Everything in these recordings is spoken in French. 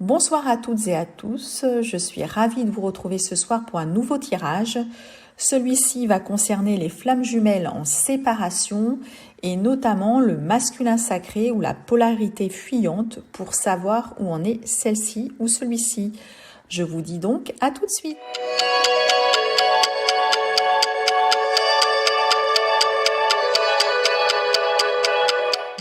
Bonsoir à toutes et à tous, je suis ravie de vous retrouver ce soir pour un nouveau tirage. Celui-ci va concerner les flammes jumelles en séparation et notamment le masculin sacré ou la polarité fuyante pour savoir où en est celle-ci ou celui-ci. Je vous dis donc à tout de suite.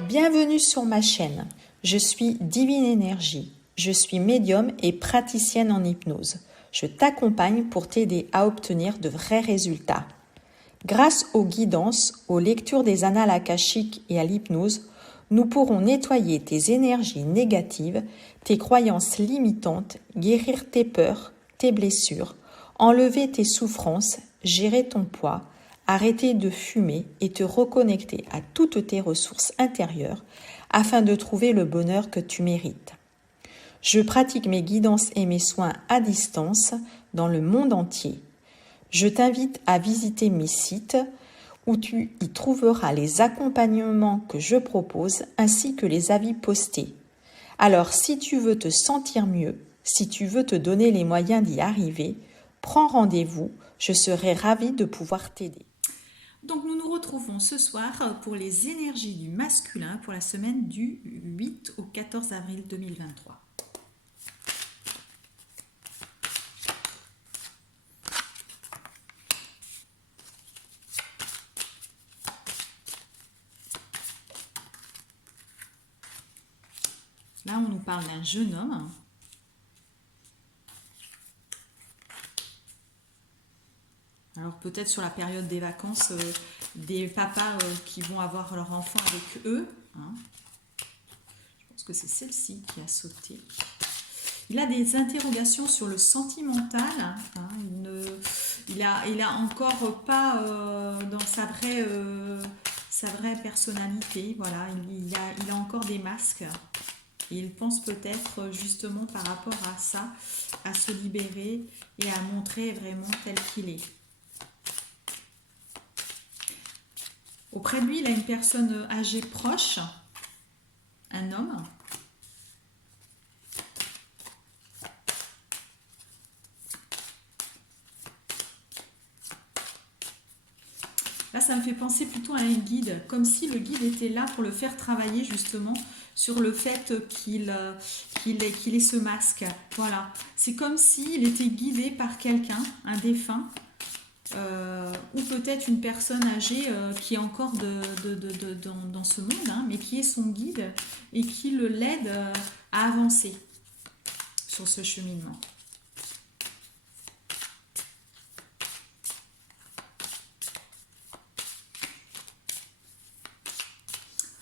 Bienvenue sur ma chaîne, je suis Divine Énergie. Je suis médium et praticienne en hypnose. Je t'accompagne pour t'aider à obtenir de vrais résultats. Grâce aux guidances, aux lectures des annales akashiques et à l'hypnose, nous pourrons nettoyer tes énergies négatives, tes croyances limitantes, guérir tes peurs, tes blessures, enlever tes souffrances, gérer ton poids, arrêter de fumer et te reconnecter à toutes tes ressources intérieures afin de trouver le bonheur que tu mérites. Je pratique mes guidances et mes soins à distance dans le monde entier. Je t'invite à visiter mes sites où tu y trouveras les accompagnements que je propose ainsi que les avis postés. Alors si tu veux te sentir mieux, si tu veux te donner les moyens d'y arriver, prends rendez-vous, je serai ravie de pouvoir t'aider. Donc nous nous retrouvons ce soir pour les énergies du masculin pour la semaine du 8 au 14 avril 2023. Là, on nous parle d'un jeune homme. Alors peut-être sur la période des vacances, des papas qui vont avoir leur enfant avec eux. Hein. Je pense que c'est celle-ci qui a sauté. Il a des interrogations sur le sentimental. Hein. Il a encore pas dans sa vraie personnalité. Voilà, il a encore des masques. Et il pense peut-être justement par rapport à ça, à se libérer et à montrer vraiment tel qu'il est. Auprès de lui, il a une personne âgée proche, un homme. Là, ça me fait penser plutôt à un guide, comme si le guide était là pour le faire travailler justement sur le fait qu'il ait ce masque. Voilà, c'est comme s'il était guidé par quelqu'un, un défunt, ou peut-être une personne âgée qui est encore dans ce monde, hein, mais qui est son guide et qui l'aide à avancer sur ce cheminement.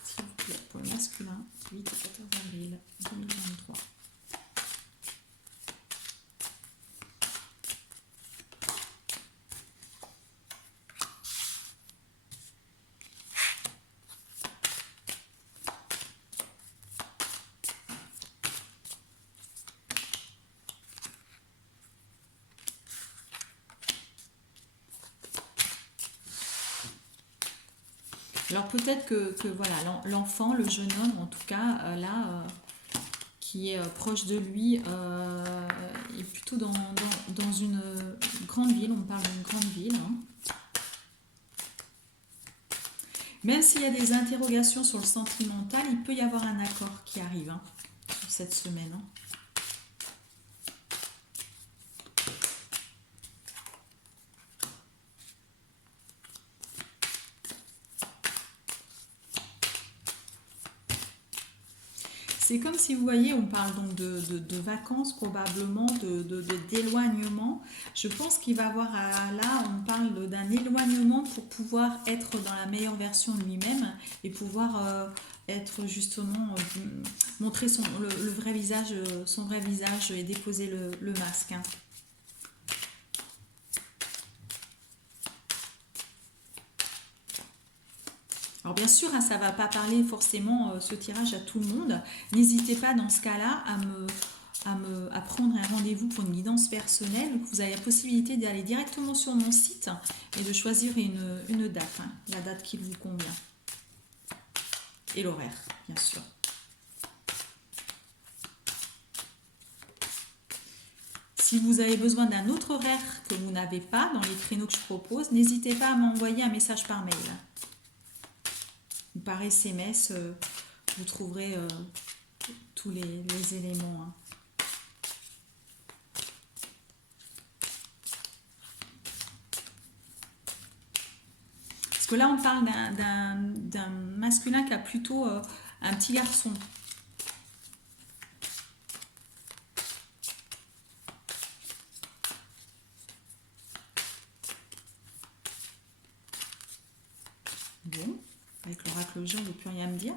S'il vous plaît, pour le masculin, 8 et 14 avril 2023. Alors peut-être que voilà, l'enfant, le jeune homme en tout cas, qui est proche de lui, est plutôt dans une grande ville, on parle d'une grande ville. Hein. Même s'il y a des interrogations sur le sentimental, il peut y avoir un accord qui arrive hein, sur cette semaine. Hein. C'est comme si vous voyez, on parle donc de vacances probablement, d'éloignement. Je pense qu'il va y avoir là, on parle d'un éloignement pour pouvoir être dans la meilleure version de lui-même et pouvoir être justement, montrer le vrai visage, son vrai visage et déposer le masque. Hein. Alors bien sûr, hein, ça ne va pas parler forcément ce tirage à tout le monde. N'hésitez pas dans ce cas-là à prendre un rendez-vous pour une guidance personnelle. Vous avez la possibilité d'aller directement sur mon site et de choisir une date, hein, la date qui vous convient. Et l'horaire, bien sûr. Si vous avez besoin d'un autre horaire que vous n'avez pas dans les créneaux que je propose, n'hésitez pas à m'envoyer un message par mail. Ou par SMS, vous trouverez tous les éléments. Hein. Parce que là, on parle d'un masculin qui a plutôt un petit garçon. Bon, avec l'oracle jaune, il ne veut plus rien me dire.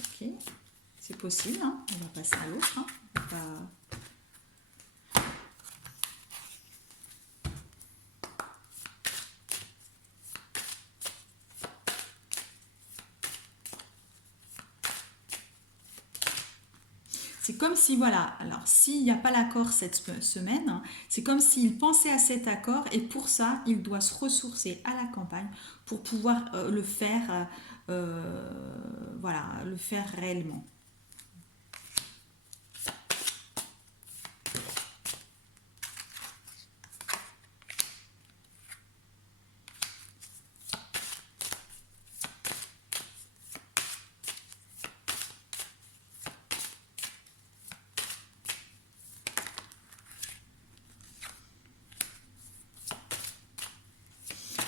Ok, c'est possible, hein. On va passer à l'autre. Hein. C'est comme si, voilà, alors s'il n'y a pas l'accord cette semaine, c'est comme s'il pensait à cet accord et pour ça, il doit se ressourcer à la campagne pour pouvoir le faire, voilà, le faire réellement.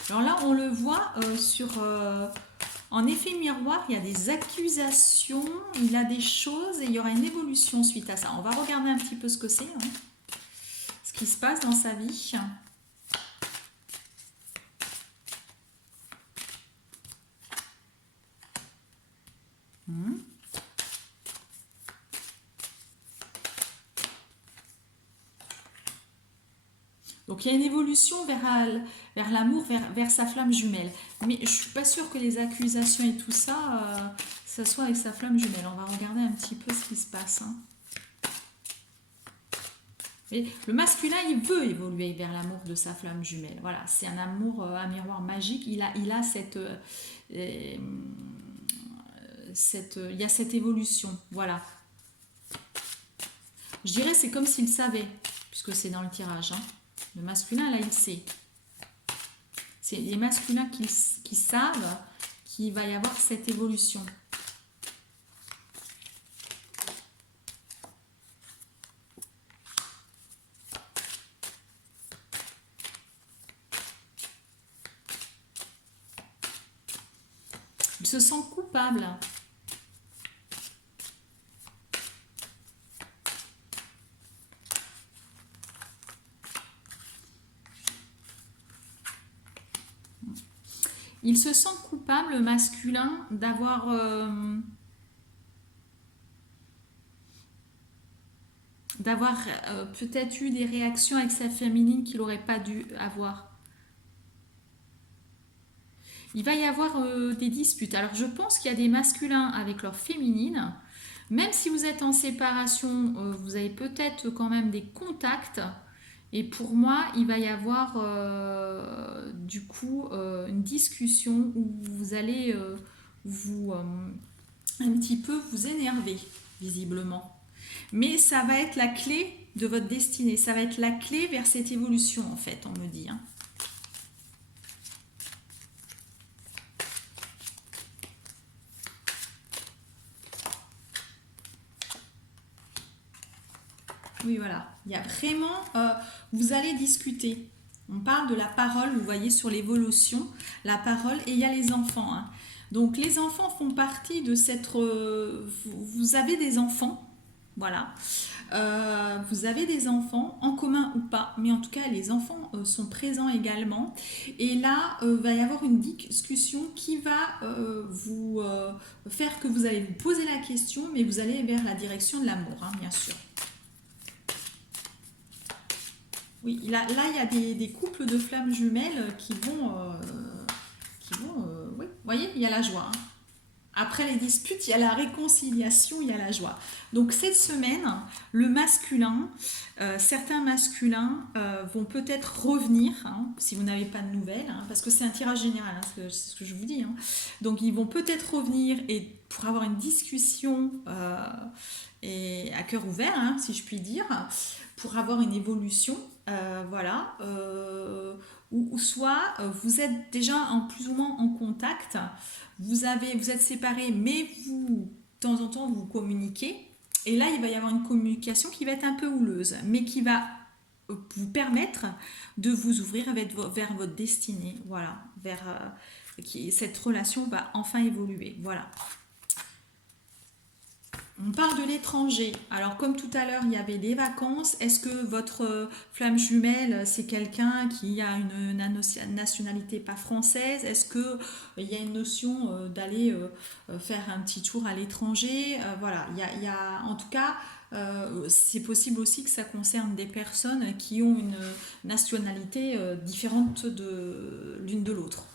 Alors là, on le voit en effet miroir, il y a des accusations, il a des choses et il y aura une évolution suite à ça. On va regarder un petit peu ce que c'est, hein, ce qui se passe dans sa vie. Donc il y a une évolution vers l'amour, vers sa flamme jumelle. Mais je ne suis pas sûre que les accusations et tout ça, ça soit avec sa flamme jumelle. On va regarder un petit peu ce qui se passe. Hein. Mais le masculin, il veut évoluer vers l'amour de sa flamme jumelle. Voilà, c'est un amour, un miroir magique. Il a il y a cette évolution. Voilà. Je dirais c'est comme s'il savait, puisque c'est dans le tirage. Hein. Le masculin, là, il sait. C'est les masculins qui savent qu'il va y avoir cette évolution. Il se sent coupable. Il se sent coupable, le masculin, d'avoir peut-être eu des réactions avec sa féminine qu'il n'aurait pas dû avoir. Il va y avoir des disputes. Alors je pense qu'il y a des masculins avec leur féminine. Même si vous êtes en séparation, vous avez peut-être quand même des contacts. Et pour moi, il va y avoir du coup une discussion où vous allez un petit peu vous énerver, visiblement. Mais ça va être la clé de votre destinée. Ça va être la clé vers cette évolution, en fait, on me dit. Hein. Oui, voilà. Il y a vraiment... vous allez discuter. On parle de la parole, vous voyez, sur l'évolution. La parole, et il y a les enfants. Hein. Donc, les enfants font partie de cette... vous avez des enfants, voilà. Vous avez des enfants, en commun ou pas, mais en tout cas, les enfants sont présents également. Et là, va y avoir une discussion qui va vous faire que vous allez vous poser la question, mais vous allez vers la direction de l'amour, hein, bien sûr. Oui, là, il y a des couples de flammes jumelles qui vont... oui, vous voyez, il y a la joie. Hein. Après les disputes, il y a la réconciliation, il y a la joie. Donc cette semaine, le masculin, certains masculins vont peut-être revenir, hein, si vous n'avez pas de nouvelles, hein, parce que c'est un tirage général, hein, c'est ce que je vous dis. Hein. Donc ils vont peut-être revenir et pour avoir une discussion et à cœur ouvert, hein, si je puis dire, pour avoir une évolution, voilà, ou soit vous êtes déjà en plus ou moins en contact, vous êtes séparés, mais vous, de temps en temps, vous communiquez, et là, il va y avoir une communication qui va être un peu houleuse, mais qui va vous permettre de vous ouvrir vers votre destinée, voilà, vers cette relation va enfin évoluer, voilà. On parle de l'étranger. Alors, comme tout à l'heure, il y avait des vacances. Est-ce que votre flamme jumelle, c'est quelqu'un qui a une nationalité pas française? Est-ce que il y a une notion d'aller faire un petit tour à l'étranger? Voilà, en tout cas, c'est possible aussi que ça concerne des personnes qui ont une nationalité différente de l'une de l'autre.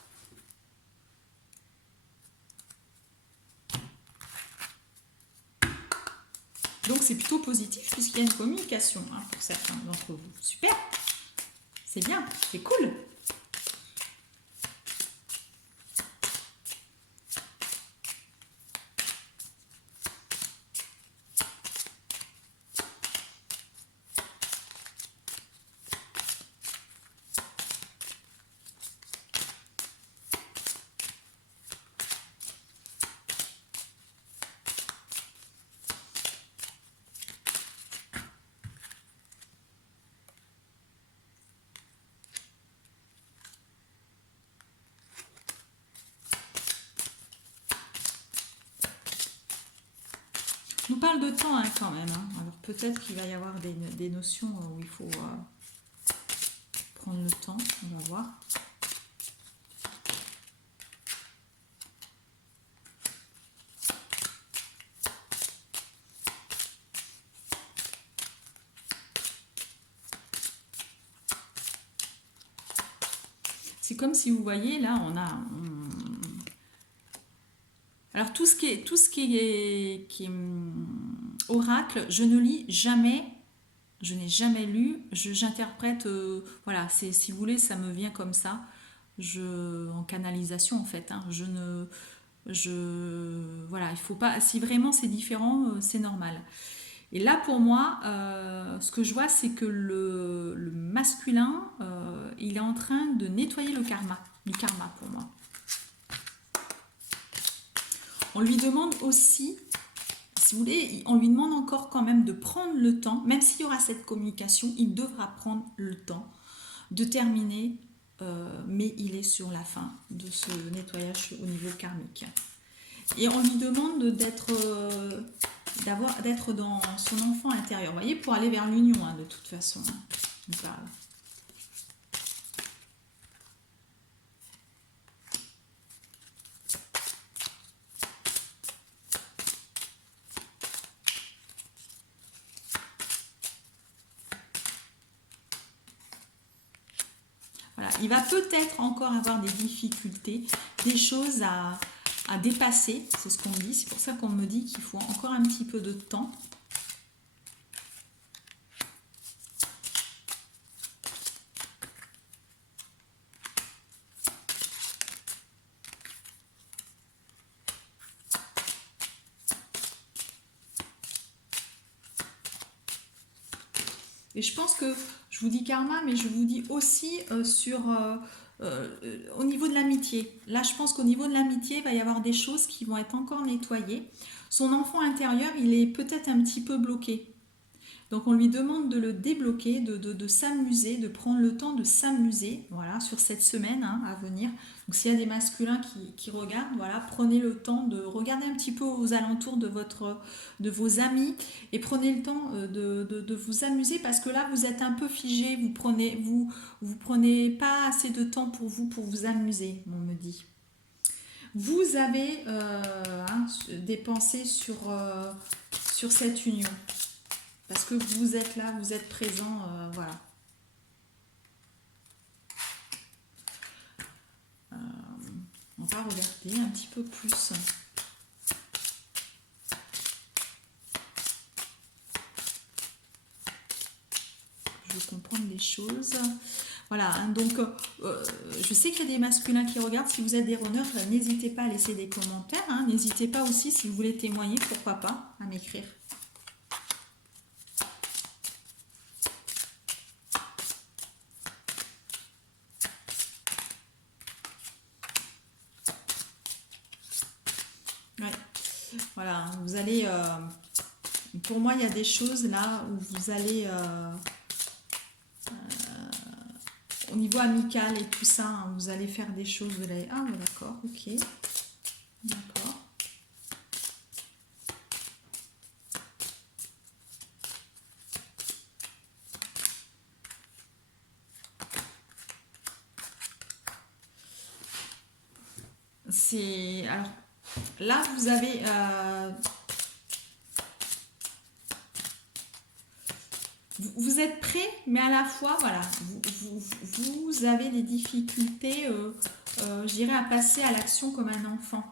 Donc c'est plutôt positif puisqu'il y a une communication hein, pour certains d'entre vous. Super, c'est bien, c'est cool. On nous parle de temps hein, quand même. Hein. Alors peut-être qu'il va y avoir des notions où il faut prendre le temps, on va voir. C'est comme si vous voyez, là, alors tout ce qui est oracle, je ne lis jamais, je n'ai jamais lu, j'interprète, voilà, si vous voulez, ça me vient comme ça, en canalisation en fait, hein, voilà, il faut pas, si vraiment c'est différent, c'est normal. Et là, pour moi, ce que je vois, c'est que le masculin, il est en train de nettoyer du karma pour moi. On lui demande aussi, si vous voulez, on lui demande encore quand même de prendre le temps, même s'il y aura cette communication, il devra prendre le temps de terminer, mais il est sur la fin de ce nettoyage au niveau karmique. Et on lui demande d'être dans son enfant intérieur, vous voyez, pour aller vers l'union, hein, de toute façon. On parle. Voilà. Il va peut-être encore avoir des difficultés, des choses à dépasser, c'est ce qu'on me dit, c'est pour ça qu'on me dit qu'il faut encore un petit peu de temps. Et je pense que, je vous dis karma, mais je vous dis aussi au niveau de l'amitié. Là, je pense qu'au niveau de l'amitié, il va y avoir des choses qui vont être encore nettoyées. Son enfant intérieur, il est peut-être un petit peu bloqué. Donc on lui demande de le débloquer, de s'amuser, de prendre le temps de s'amuser, voilà, sur cette semaine hein, à venir. Donc s'il y a des masculins qui regardent, voilà, prenez le temps de regarder un petit peu aux alentours de vos amis et prenez le temps de vous amuser parce que là vous êtes un peu figé, vous prenez pas assez de temps pour vous amuser, on me dit. Vous avez des pensées sur cette union. Parce que vous êtes là, vous êtes présent, voilà. On va regarder un petit peu plus. Je veux comprendre les choses. Voilà, hein, donc je sais qu'il y a des masculins qui regardent. Si vous êtes des runners, n'hésitez pas à laisser des commentaires. Hein. N'hésitez pas aussi, si vous voulez témoigner, pourquoi pas, à m'écrire. Ouais. Voilà, vous allez... pour moi, il y a des choses là où vous allez... au niveau amical et tout ça, hein, vous allez faire des choses, vous allez... Ah, ouais, d'accord, ok. D'accord. C'est... Alors, là, vous avez... vous êtes prêt, mais à la fois, voilà, vous avez des difficultés, je dirais, à passer à l'action comme un enfant.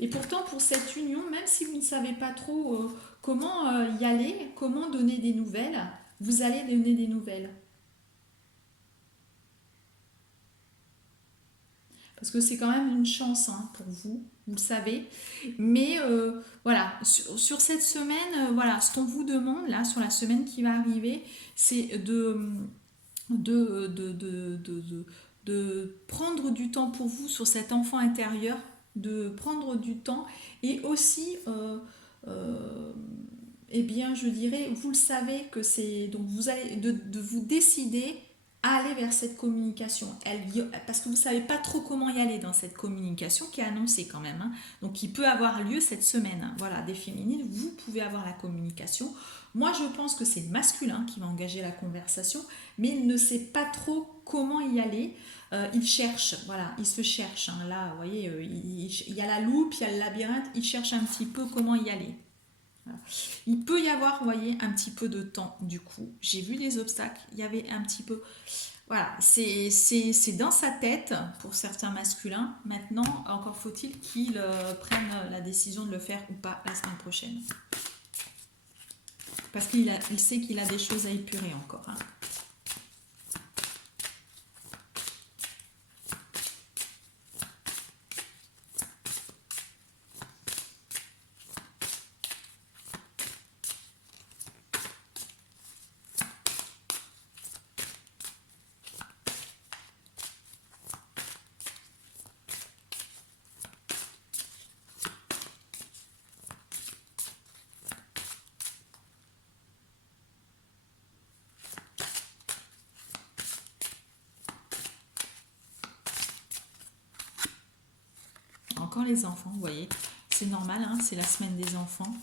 Et pourtant, pour cette union, même si vous ne savez pas trop comment y aller, comment donner des nouvelles, vous allez donner des nouvelles. Parce que c'est quand même une chance hein, pour vous, vous le savez. Mais voilà, sur cette semaine, voilà, ce qu'on vous demande là, sur la semaine qui va arriver, c'est de prendre du temps pour vous sur cet enfant intérieur, de prendre du temps et aussi, eh bien, je dirais, vous le savez que c'est donc vous allez de vous décider à aller vers cette communication. Parce que vous ne savez pas trop comment y aller dans cette communication qui est annoncée quand même. Hein. Donc, qui peut avoir lieu cette semaine. Hein. Voilà, des féminines, vous pouvez avoir la communication. Moi, je pense que c'est le masculin qui va engager la conversation, mais il ne sait pas trop comment y aller. Il cherche, voilà, il se cherche. Hein. Là, vous voyez, il y a la loupe, il y a le labyrinthe, il cherche un petit peu comment y aller. Voilà. Il peut y avoir, vous voyez, un petit peu de temps du coup. J'ai vu des obstacles, il y avait un petit peu... Voilà, c'est dans sa tête pour certains masculins. Maintenant, encore faut-il qu'il prenne la décision de le faire ou pas la semaine prochaine. Parce qu'il sait qu'il a des choses à épurer encore. Hein. Encore les enfants, vous voyez. C'est normal, hein, c'est la semaine des enfants.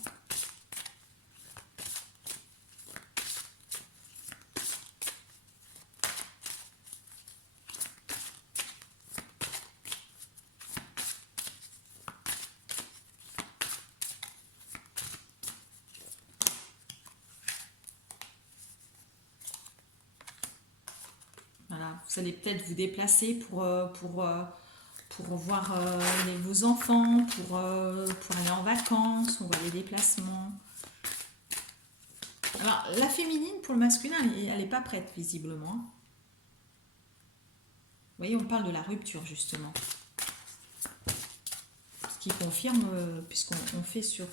Voilà, vous allez peut-être vous déplacer pour voir vos enfants, pour aller en vacances, on voit les déplacements. Alors, la féminine, pour le masculin, elle n'est pas prête, visiblement. Vous voyez, on parle de la rupture, justement. Ce qui confirme, puisqu'on fait sur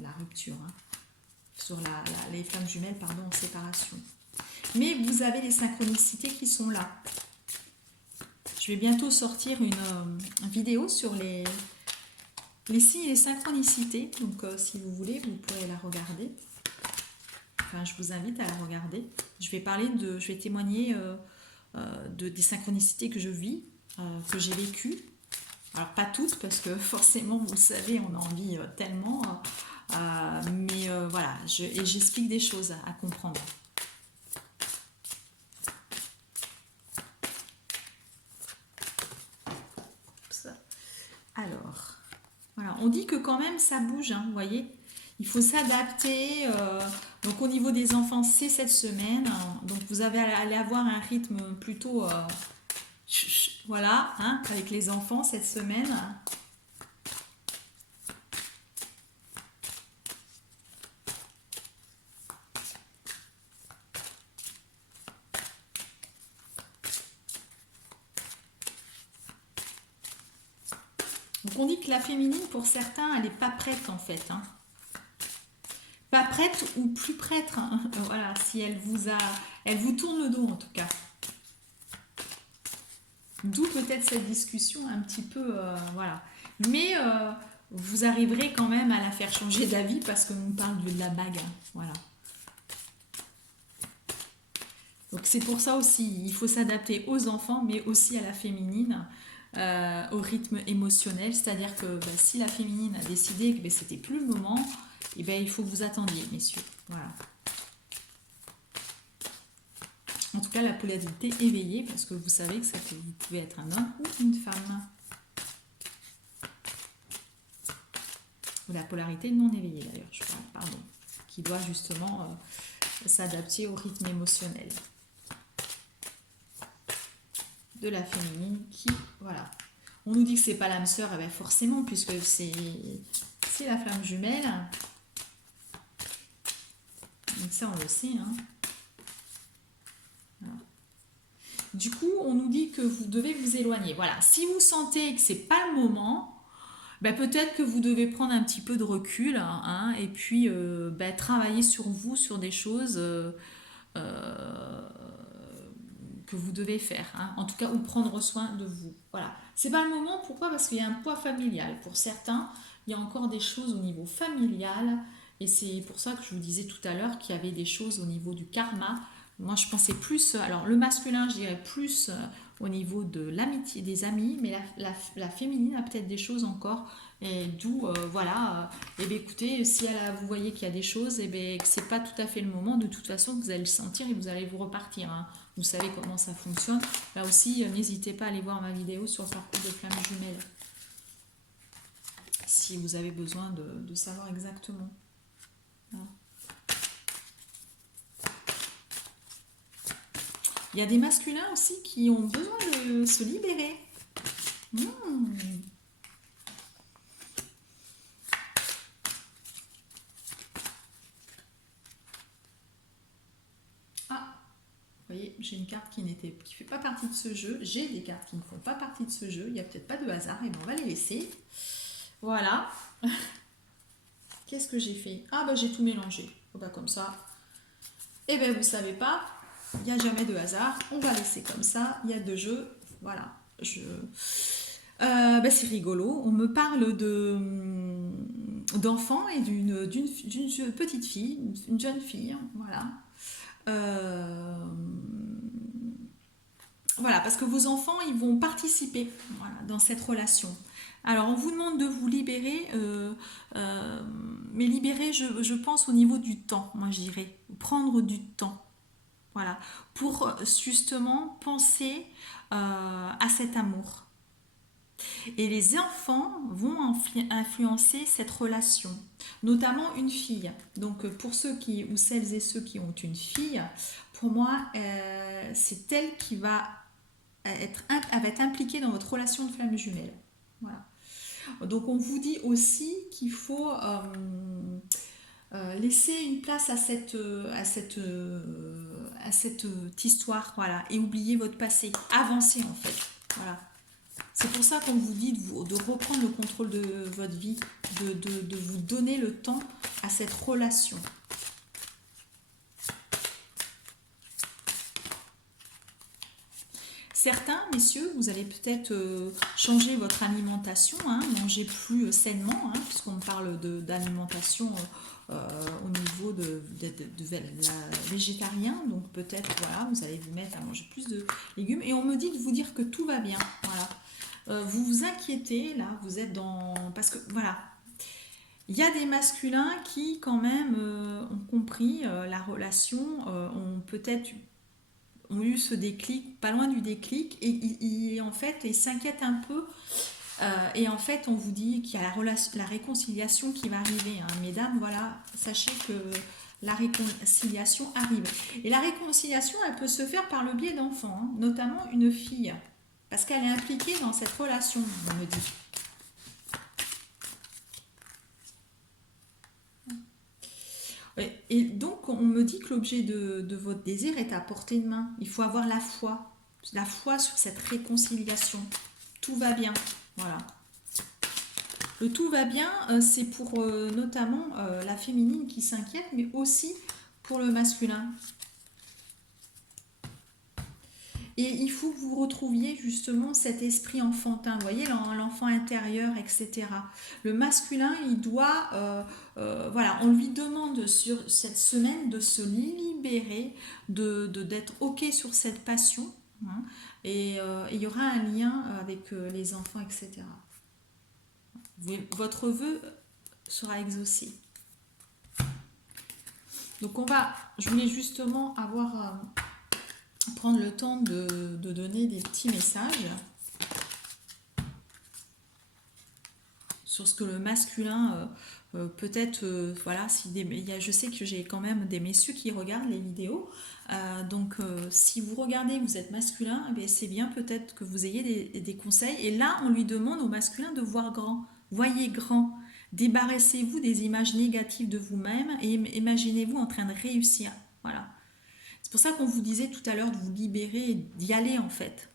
la rupture, hein, sur les flammes jumelles, pardon, en séparation. Mais vous avez les synchronicités qui sont là. Je vais bientôt sortir une vidéo sur les signes et les synchronicités. Donc, si vous voulez, vous pourrez la regarder. Enfin, je vous invite à la regarder. Je vais témoigner des synchronicités que je vis, que j'ai vécues. Alors, pas toutes, parce que forcément, vous le savez, on a envie tellement. Mais voilà, et j'explique des choses à comprendre. Alors, voilà, on dit que quand même ça bouge, hein, vous voyez. Il faut s'adapter. Donc au niveau des enfants, c'est cette semaine. Hein, donc vous allez avoir un rythme plutôt, voilà, hein, avec les enfants cette semaine. qu'on dit que la féminine, pour certains, elle n'est pas prête en fait. Hein. Pas prête ou plus prête. Hein. Voilà, si elle vous tourne le dos en tout cas. D'où peut-être cette discussion un petit peu, voilà. Mais vous arriverez quand même à la faire changer d'avis parce qu'on nous parle de la bague. Hein. Voilà. Donc c'est pour ça aussi, il faut s'adapter aux enfants, mais aussi à la féminine, au rythme émotionnel. C'est-à-dire que si la féminine a décidé que c'était plus le moment, et il faut que vous attendiez, messieurs. Voilà. En tout cas, la polarité éveillée, parce que vous savez que vous pouvez être un homme ou une femme. Ou la polarité non éveillée d'ailleurs, je crois, pardon, qui doit justement s'adapter au rythme émotionnel de la féminine qui, voilà. On nous dit que c'est pas l'âme sœur, forcément, puisque c'est la flamme jumelle. Donc ça, on le sait, hein. Voilà. Du coup, on nous dit que vous devez vous éloigner. Voilà, si vous sentez que c'est pas le moment, peut-être que vous devez prendre un petit peu de recul, hein, et puis travailler sur vous, sur des choses que vous devez faire, hein, en tout cas, ou prendre soin de vous. Voilà, c'est pas le moment. Pourquoi? Parce qu'il y a un poids familial. Pour certains, il y a encore des choses au niveau familial, et c'est pour ça que je vous disais tout à l'heure qu'il y avait des choses au niveau du karma. Moi, je pensais plus, alors le masculin, je dirais plus au niveau de l'amitié, des amis, mais la féminine a peut-être des choses encore, et d'où, voilà, écoutez, si vous voyez qu'il y a des choses, que c'est pas tout à fait le moment, de toute façon, vous allez le sentir et vous allez vous repartir, hein. Vous savez comment ça fonctionne. Là aussi, n'hésitez pas à aller voir ma vidéo sur le parcours de flamme jumelle, si vous avez besoin de savoir exactement. Voilà. Il y a des masculins aussi qui ont besoin de se libérer. Ah, vous voyez, j'ai une carte qui ne fait pas partie de ce jeu. J'ai des cartes qui ne font pas partie de ce jeu. Il n'y a peut-être pas de hasard, et on va les laisser. Voilà. Qu'est-ce que j'ai fait? Ah, j'ai tout mélangé. Comme ça. Vous savez pas. Il n'y a jamais de hasard, on va laisser comme ça, il y a 2 jeux, voilà. C'est rigolo, on me parle d'enfants et d'une petite fille, une jeune fille, voilà. Voilà, parce que vos enfants, ils vont participer, voilà, dans cette relation. Alors, on vous demande de vous libérer, mais libérer, je pense, au niveau du temps, moi je dirais, prendre du temps. Voilà, pour justement penser à cet amour. Et les enfants vont influencer cette relation, notamment une fille. Donc pour celles et ceux qui ont une fille, pour moi, c'est elle qui va être impliquée dans votre relation de flamme jumelle. Voilà. Donc on vous dit aussi qu'il faut laisser une place à cette histoire, voilà, et oublier votre passé, avancer en fait, voilà. C'est pour ça qu'on vous dit de reprendre le contrôle de votre vie, de vous donner le temps à cette relation. Certains, messieurs, vous allez peut-être changer votre alimentation, hein, manger plus sainement, hein, puisqu'on parle d'alimentation au niveau de la végétarien. Donc peut-être, voilà, vous allez vous mettre à manger plus de légumes. Et on me dit de vous dire que tout va bien. Voilà. Vous vous inquiétez, là, vous êtes dans... Parce que, voilà, il y a des masculins qui, quand même, ont compris la relation, ont peut-être... ont eu ce déclic, pas loin du déclic, et en fait, ils s'inquiètent un peu. Et en fait, on vous dit qu'il y a la réconciliation qui va arriver. Hein. Mesdames, voilà, sachez que la réconciliation arrive. Et la réconciliation, elle peut se faire par le biais d'enfants, hein, notamment une fille, parce qu'elle est impliquée dans cette relation, on me dit. Et donc, on me dit que l'objet de votre désir est à portée de main. Il faut avoir la foi sur cette réconciliation. Tout va bien, voilà. Le tout va bien, c'est pour notamment la féminine qui s'inquiète, mais aussi pour le masculin. Et il faut que vous retrouviez justement cet esprit enfantin, vous voyez, l'enfant intérieur, etc. Le masculin, il doit, voilà, on lui demande sur cette semaine de se libérer, d'être OK sur cette passion, hein, et il y aura un lien avec les enfants, etc. Votre vœu sera exaucé. Donc je voulais justement prendre le temps de donner des petits messages sur ce que le masculin peut-être, voilà, je sais que j'ai quand même des messieurs qui regardent les vidéos, donc si vous regardez, vous êtes masculin, eh c'est bien peut-être que vous ayez des conseils, et là on lui demande au masculin de voir grand, voyez grand, débarrassez-vous des images négatives de vous-même et imaginez-vous en train de réussir, voilà. C'est pour ça qu'on vous disait tout à l'heure de vous libérer et d'y aller en fait.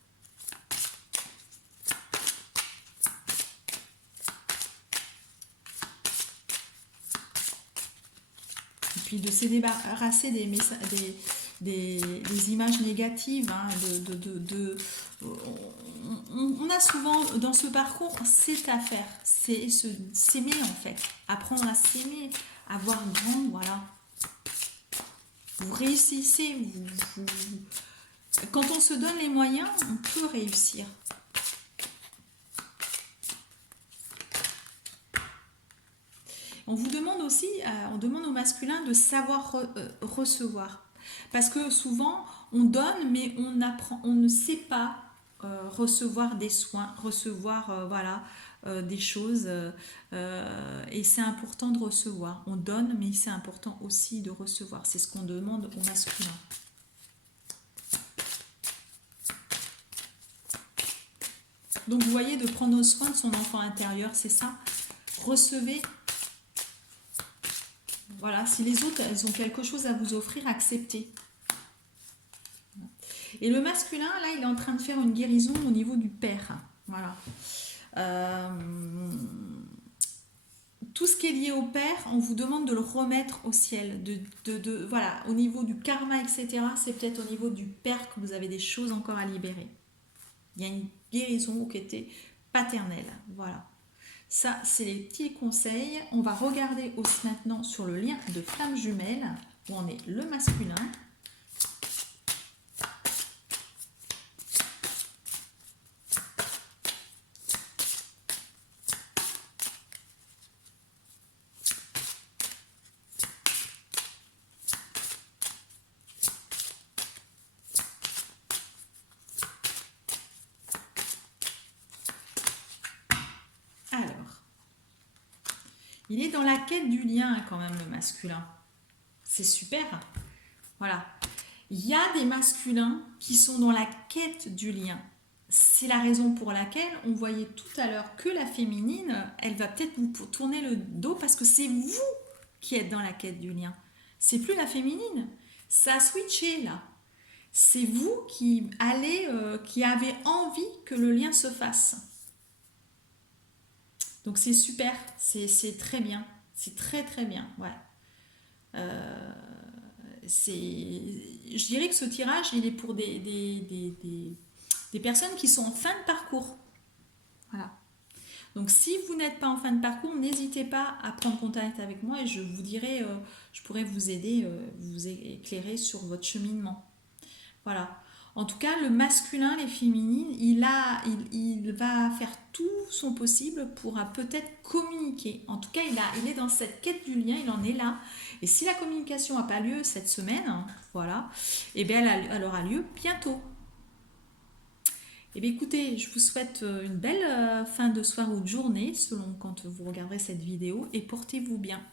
Et puis de se débarrasser des images négatives. Hein, on a souvent dans ce parcours, c'est à faire. C'est s'aimer en fait. Apprendre à s'aimer, à voir grand, voilà. Vous réussissez. Quand on se donne les moyens, on peut réussir. On vous demande aussi, on demande au masculin de savoir recevoir. Parce que souvent, on donne, mais on ne sait pas recevoir des soins, recevoir voilà, des choses. Et c'est important de recevoir. On donne, mais c'est important aussi de recevoir. C'est ce qu'on demande au masculin. Donc vous voyez, de prendre soin de son enfant intérieur, c'est ça. Recevez. Voilà, si les autres, elles ont quelque chose à vous offrir, acceptez. Et le masculin, là, il est en train de faire une guérison au niveau du père. Voilà. Tout ce qui est lié au père, on vous demande de le remettre au ciel. Voilà, au niveau du karma, etc., c'est peut-être au niveau du père que vous avez des choses encore à libérer. Il y a une guérison qui était paternelle. Voilà. Ça, c'est les petits conseils. On va regarder aussi maintenant sur le lien de flamme jumelle, où on est le masculin. Il est dans la quête du lien quand même, le masculin. C'est super. Voilà. Il y a des masculins qui sont dans la quête du lien. C'est la raison pour laquelle on voyait tout à l'heure que la féminine, elle va peut-être vous tourner le dos parce que c'est vous qui êtes dans la quête du lien. C'est plus la féminine. Ça a switché là. C'est vous qui qui avez envie que le lien se fasse. Donc c'est super, c'est très bien, c'est très très bien, ouais. Je dirais que ce tirage, il est pour des personnes qui sont en fin de parcours. Voilà. Donc si vous n'êtes pas en fin de parcours, n'hésitez pas à prendre contact avec moi et je vous dirai, je pourrais vous aider, vous éclairer sur votre cheminement. Voilà. En tout cas, le masculin, les féminines, il va faire tout son possible pour peut-être communiquer. En tout cas, il est dans cette quête du lien, il en est là. Et si la communication n'a pas lieu cette semaine, hein, voilà, eh bien, elle aura lieu bientôt. Eh bien, écoutez, je vous souhaite une belle fin de soirée ou de journée, selon quand vous regarderez cette vidéo, et portez-vous bien.